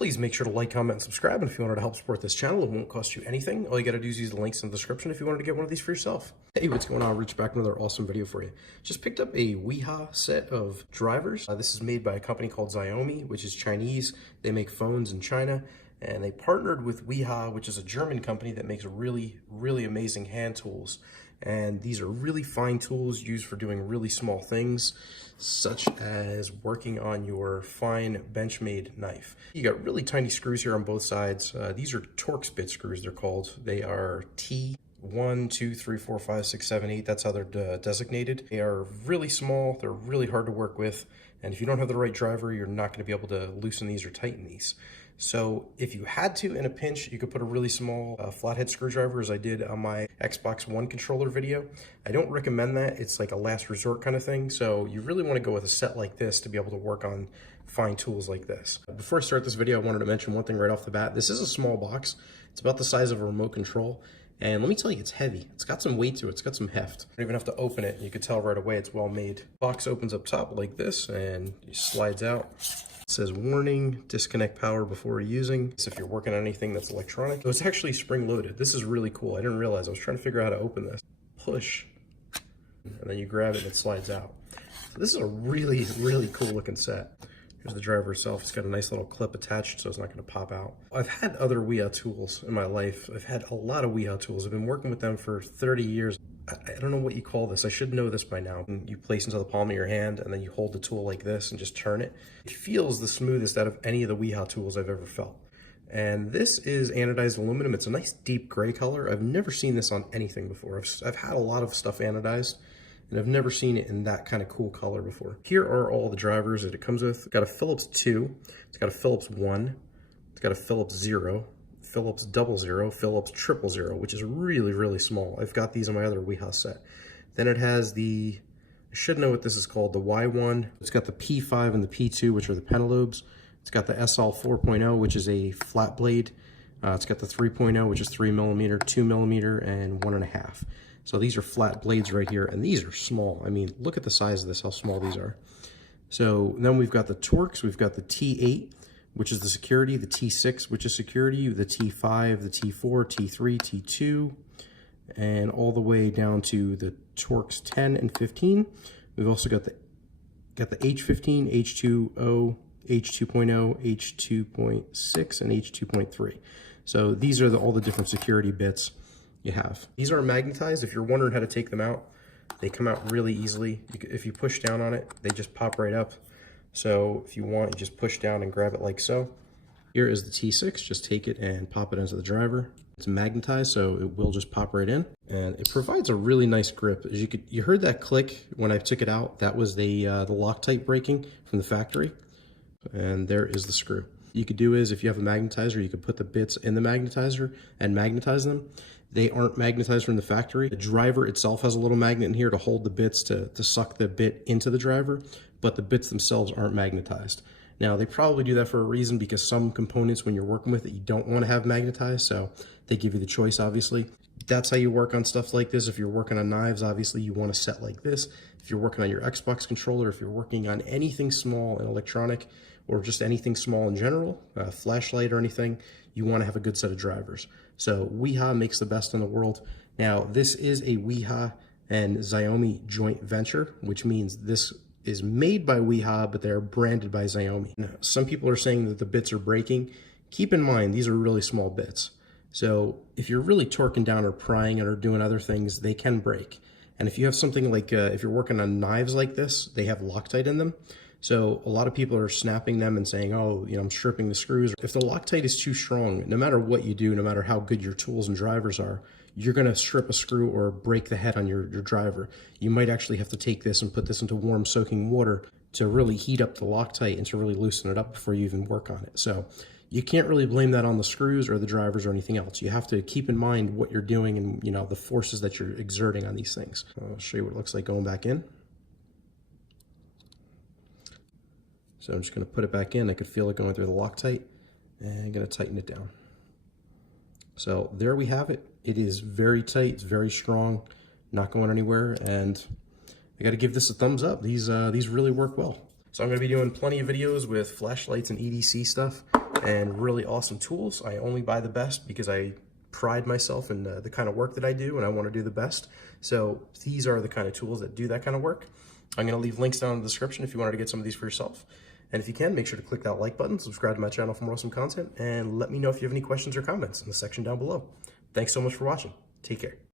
Please make sure to like, comment, and subscribe. And if you wanted to help support this channel, it won't cost you anything. All you got to do is use the links in the description if you wanted to get one of these for yourself. Hey, what's going on? Rich back with another awesome video for you. Just picked up a Wiha set of drivers. This is made by a company called Xiaomi, which is Chinese. They make phones in China. And they partnered with Wiha, which is a German company that makes really, really amazing hand tools. And these are really fine tools used for doing really small things, such as working on your fine Benchmade knife. You got really tiny screws here on both sides. These are Torx bit screws, they're called. They are T1, 2, 3, 4, 5, 6, 7, 8. That's how they're designated. They are really small. They're really hard to work with. And if you don't have the right driver, you're not going to be able to loosen these or tighten these. So if you had to, in a pinch, you could put a really small flathead screwdriver, as I did on my Xbox One controller video. I don't recommend that. It's like a last resort kind of thing. So you really want to go with a set like this to be able to work on fine tools like this. Before I start this video, I wanted to mention one thing right off the bat. This is a small box. It's about the size of a remote control. And let me tell you, it's heavy. It's got some weight to it. It's got some heft. You don't even have to open it. You can tell right away it's well made. Box opens up top like this and it slides out. It says warning, disconnect power before using. So if you're working on anything that's electronic. So it's actually spring loaded. This is really cool. I didn't realize. I was trying to figure out how to open this. Push, and then you grab it and it slides out. So this is a really, really cool looking set. Here's the driver itself. It's got a nice little clip attached, so it's not going to pop out. I've had other Wiha tools in my life. I've had a lot of Wiha tools. I've been working with them for 30 years. I don't know what you call this. I should know this by now. You place into the palm of your hand and then you hold the tool like this and just turn it. It feels the smoothest out of any of the Wiha tools I've ever felt. And this is anodized aluminum. It's a nice deep gray color. I've never seen this on anything before. I've had a lot of stuff anodized, and I've never seen it in that kind of cool color before. Here are all the drivers that it comes with. It's got a Phillips 2, it's got a Phillips 1, it's got a Phillips 0, Phillips 00, Phillips 000, which is really, really small. I've got these on my other Wiha set. Then it has the, I should know what this is called, the Y1. It's got the P5 and the P2, which are the pentalobes. It's got the SL 4.0, which is a flat blade. It's got the 3.0, which is 3mm, 2mm, and 1.5. So these are flat blades right here, and these are small. I mean, look at the size of this, how small these are. So then we've got the Torx, we've got the T8, which is the security, the T6, which is security, the T5, the T4, T3, T2, and all the way down to the Torx 10 and 15. We've also got the H15, H2O, H2.0, H2.6, and H2.3. So these are all the different security bits you have. These are magnetized. If you're wondering how to take them out, they come out really easily. If you push down on it, they just pop right up. So if you want, you just push down and grab it like so. Here is the T6. Just take it and pop it into the driver. It's magnetized, so it will just pop right in. And it provides a really nice grip. As you heard that click when I took it out. That was the Loctite breaking from the factory. And there is the screw. You could do is, if you have a magnetizer, you could put the bits in the magnetizer and magnetize them. They aren't magnetized from the factory. The driver itself has a little magnet in here to hold the bits to suck the bit into the driver, but the bits themselves aren't magnetized. Now, they probably do that for a reason, because some components, when you're working with it, you don't want to have magnetized, so they give you the choice, obviously. That's how you work on stuff like this. If you're working on knives, obviously you want a set like this. If you're working on your Xbox controller, if you're working on anything small and electronic, or just anything small in general, a flashlight or anything, you want to have a good set of drivers. So Wiha makes the best in the world. Now, this is a Wiha and Xiaomi joint venture, which means this is made by Wiha, but they're branded by Xiaomi. Now, some people are saying that the bits are breaking. Keep in mind, these are really small bits. So if you're really torquing down or prying it or doing other things, they can break. And if you have something like, if you're working on knives like this, they have Loctite in them. So a lot of people are snapping them and saying, oh, you know, I'm stripping the screws. If the Loctite is too strong, no matter what you do, no matter how good your tools and drivers are, you're going to strip a screw or break the head on your driver. You might actually have to take this and put this into warm soaking water to really heat up the Loctite and to really loosen it up before you even work on it. So you can't really blame that on the screws or the drivers or anything else. You have to keep in mind what you're doing and, you know, the forces that you're exerting on these things. I'll show you what it looks like going back in. So I'm just going to put it back in. I could feel it going through the Loctite, and I'm going to tighten it down. So there we have it. It is very tight. It's very strong, not going anywhere, and I got to give this a thumbs up. These really work well. So I'm going to be doing plenty of videos with flashlights and EDC stuff. and really awesome tools. I only buy the best because I pride myself in the kind of work that I do, and I want to do the best. So these are the kind of tools that do that kind of work. I'm going to leave links down in the description if you wanted to get some of these for yourself. And if you can, make sure to click that like button, subscribe to my channel for more awesome content, and let me know if you have any questions or comments in the section down below. Thanks so much for watching. Take care.